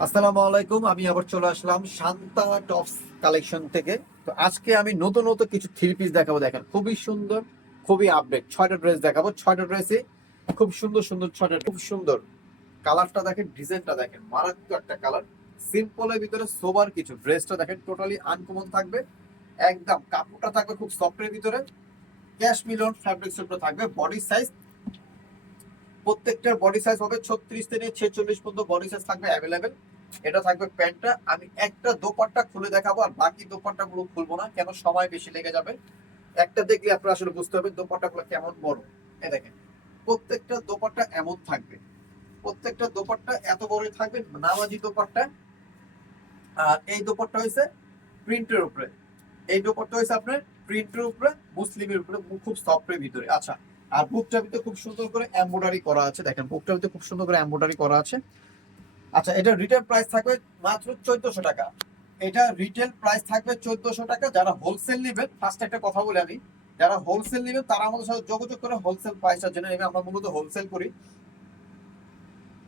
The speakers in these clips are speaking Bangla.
আসসালামু আলাইকুম, আমি আবার চলে আসলাম শান্তা টপস কালেকশন থেকে। তো আজকে আমি নতুন নতুন কিছু থ্রি পিস দেখাবো, দেখেন। খুবই সুন্দর, খুবই আপডেট ছয়টা ড্রেস দেখাবো। ছয়টা ড্রেসে খুব সুন্দর সুন্দর, ছয়টা, খুব সুন্দর। কালারটা দেখেন, ডিজাইনটা দেখেন, মারাত্মক একটা কালার। সিম্পলের ভিতরে সোবার কিছু ড্রেসটা দেখেন টোটালি আনকমন থাকবে। একদম কাপড়টা থাকবে খুব সফটের ভিতরে। ক্যাশ মিলন ফ্যাব্রিক সুটটা থাকবে। বডি সাইজ প্রত্যেকটার বডি সাইজ হবে ছত্রিশ থেকে ছেচল্লিশ পর্যন্ত বডি সাইজ থাকবে অ্যাভেলেবেল এটা থাকবে প্যান্টটা আমি একটা দোপাট্টা খুলে দেখাবো আর বাকি দোপাট্টা গুলো খুলবো না, কেন সময় বেশি লেগে যাবে। একটা দেখলে আপনারা আসলে বুঝতে হবে দোপাট্টা গুলো কেমন বড়। এ দেখেন, প্রত্যেকটা দোপাট্টা এমন থাকবে। প্রত্যেকটা দোপাট্টা এত বড় থাকবে, নামাজি দোপাট্টা। আর এই দোপাট্টা হয়েছে প্রিন্টের উপরে। এই দোপাট্টা হয়েছে আপনার প্রিন্টের উপরে, মুসলিমের উপরে, খুব সফটের ভিতরে। আচ্ছা আর বুকটার ভিতরে খুব সুন্দর করে এমব্রয়ডারি করা আছে। দেখেন বুকটার ভিতরে খুব সুন্দর করে এমব্রয়ডারি করা আছে। আচ্ছা এটা রিটেল প্রাইস থাকবে মাত্র চোদ্দশো টাকা। এটা রিটেল প্রাইস থাকবে চোদ্দশো টাকা। যারা হোলসেল নেবেন ফার্স্ট একটা কথা বলে আমি, যারা হোলসেল নেবেন, তারা আমাদের সাথে যোগাযোগ করে হোলসেল প্রাইসটা জেনে নেবে আমরা মূলত হোলসেল করি।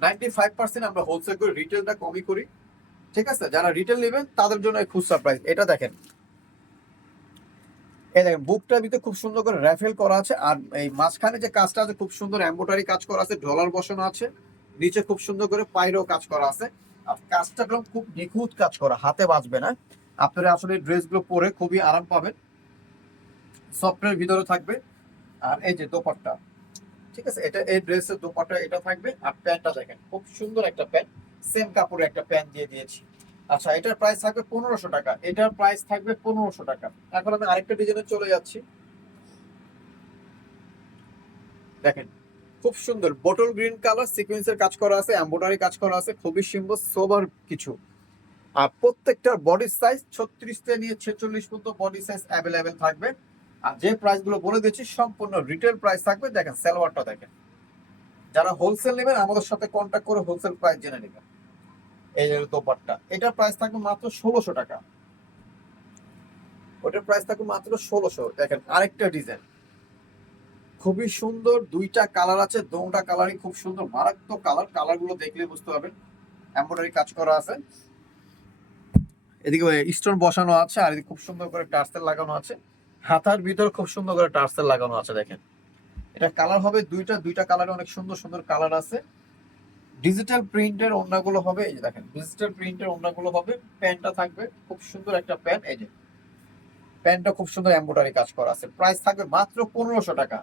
নাইনটি ফাইভ পার্সেন্ট আমরা হোলসেল করি রিটেলটা কমই করি। ঠিক আছে? যারা রিটেল নেবেন, তাদের জন্য খুচরা প্রাইস এটা দেখেন এই দেখেন, বুকটার ভিতরে খুব সুন্দর করে র্যাফেল করা আছে, আর এই মাঝখানে যে কাজটা আছে, খুব সুন্দর এম্বোটারি কাজ করা আছে ডলার বসানো আছে, নিচে খুব সুন্দর করে পাইরও কাজ করা আছে, আর কাজটা খুব নিখুঁত কাজ করা, হাতে বাজবে না। আপনারা আসলে ড্রেসগুলো পরে খুবই আরাম পাবেন সফটওয়্যার ভিতরে থাকবে, আর এই যে দোপাট্টা, ঠিক আছে, এটা এই ড্রেসের দোপাট্টা, এটা থাকবে, আর প্যান্টটা দেখেন, খুব সুন্দর একটা প্যান্ট, সেম কাপড়ে একটা প্যান্ট দিয়ে দিয়েছি। আচ্ছা এটার প্রাইস থাকবে পনেরোশো টাকা, এটার প্রাইস থাকবে পনেরোশো টাকা। এখন আমি আরেকটা ডিজাইনে চলে যাচ্ছি। দেখেন, খুব সুন্দর বটল গ্রিন কালার সিকোয়েন্সের কাজ করা আছে এমব্রয়ডারি কাজ করা আছে, খুবই সুন্দর সোবার কিছু। আর প্রত্যেকটার বডি সাইজ ছত্রিশ থেকে নিয়ে ছেচল্লিশ পর্যন্ত বডি সাইজ অ্যাভেলেবেল থাকবে। আর যে প্রাইসগুলো বলে দিচ্ছি, সম্পূর্ণ রিটেল প্রাইস থাকবে। দেখেন সালোয়ারটা দেখেন। যারা হোলসেল নেবেন, আমাদের সাথে কন্ট্যাক্ট করে হোলসেল প্রাইস জেনে নেবেন। এই যে দোপাট্টা, এটার প্রাইস থাকবে মাত্র ষোলোশো টাকা। ওটার প্রাইস থাকবে মাত্র ষোলোশো। দেখেন, আরেকটা ডিজাইন খুবই সুন্দর, দুইটা কালার আছে দুটা কালারই খুব সুন্দর। মারাত্মক কালার কালারগুলো দেখলে বুঝতে পারবেন। এমব্রয়ডারি কাজ করা আছে। এদিকে স্টোন বসানো আছে, আর এদিকে খুব সুন্দর করে টার্সেল লাগানো আছে। হাতার ভিতর খুব সুন্দর করে টার্সেল লাগানো আছে, দেখেন। এটা কালার হবে দুইটা দুইটা কালারে অনেক সুন্দর সুন্দর কালার আছে। ডিজিটাল প্রিন্টের ওড়নাগুলো হবে, এই যে দেখেন ডিজিটাল প্রিন্টের ওড়নাগুলো হবে প্যান্টটা থাকবে, খুব সুন্দর একটা প্যান্ট এই যে। প্যান্টটা খুব সুন্দর এমব্রয়ডারি কাজ করা আছে। প্রাইস থাকবে মাত্র পনেরোশো টাকা।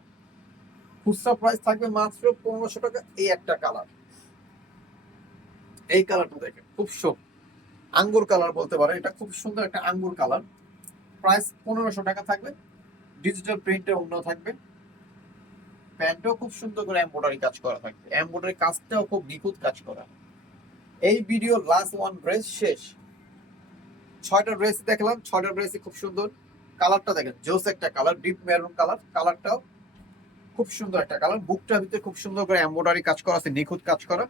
খুচরা প্রাইস থাকবে মাত্র পনেরোশো টাকা, এই একটা কালার এই কালারটা দেখেন, খুব শোক আঙ্গুর কালার বলতে পারেন, এটা খুব সুন্দর একটা আঙ্গুর কালার প্রাইস পনেরোশো টাকা থাকবে ডিজিটাল প্রিন্টের অন্য থাকবে। প্যান্টও খুব সুন্দর করে এমব্রয়ডারি কাজ করা থাকবে। এমব্রয়ডারি কাজটাও খুব নিখুঁত কাজ করা। এই ভিডিও লাস্ট ওয়ান ড্রেস শেষ। ছয়টা ড্রেস দেখলাম, ছয়টা ড্রেসই খুব সুন্দর। কালারটা দেখেন, জোস একটা কালার ডিপ মেরুন কালার কালারটাও খুব সুন্দর একটা কালার বুকটার ভিতরে খুব সুন্দর করে এমব্রয়ডারি কাজ করা আছে, নিখুঁত কাজ করা।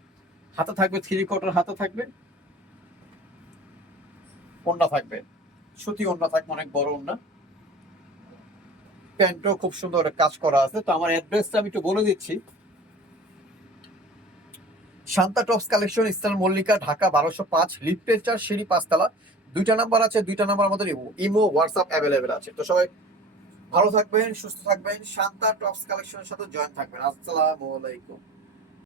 হাতে থাকবে থ্রি কোয়ার্টার হাতে থাকবে। ওন্না থাকবে। সুতি ওন্না থাকবে, অনেক বড় ওন্না প্যান্টও খুব সুন্দর কাজ করা আছে। তো আমার অ্যাড্রেসটা আমি একটু বলে দিচ্ছি। Shanta tops collection, eastern Mallika, Dhaka বারোশো পাঁচ লিপ্টেচার চার সিঁড়ি পাঁচতলা। দুইটা নাম্বার আছে, দুইটা নাম্বার আমাদের ইমো, হোয়াটসঅ্যাপ অ্যাভেলেবেল আছে। তো সবাই ভালো থাকবেন, সুস্থ থাকবেন, শান্তা টপস কালেকশনের সাথে জয়েন থাকবেন। আসসালামু আলাইকুম।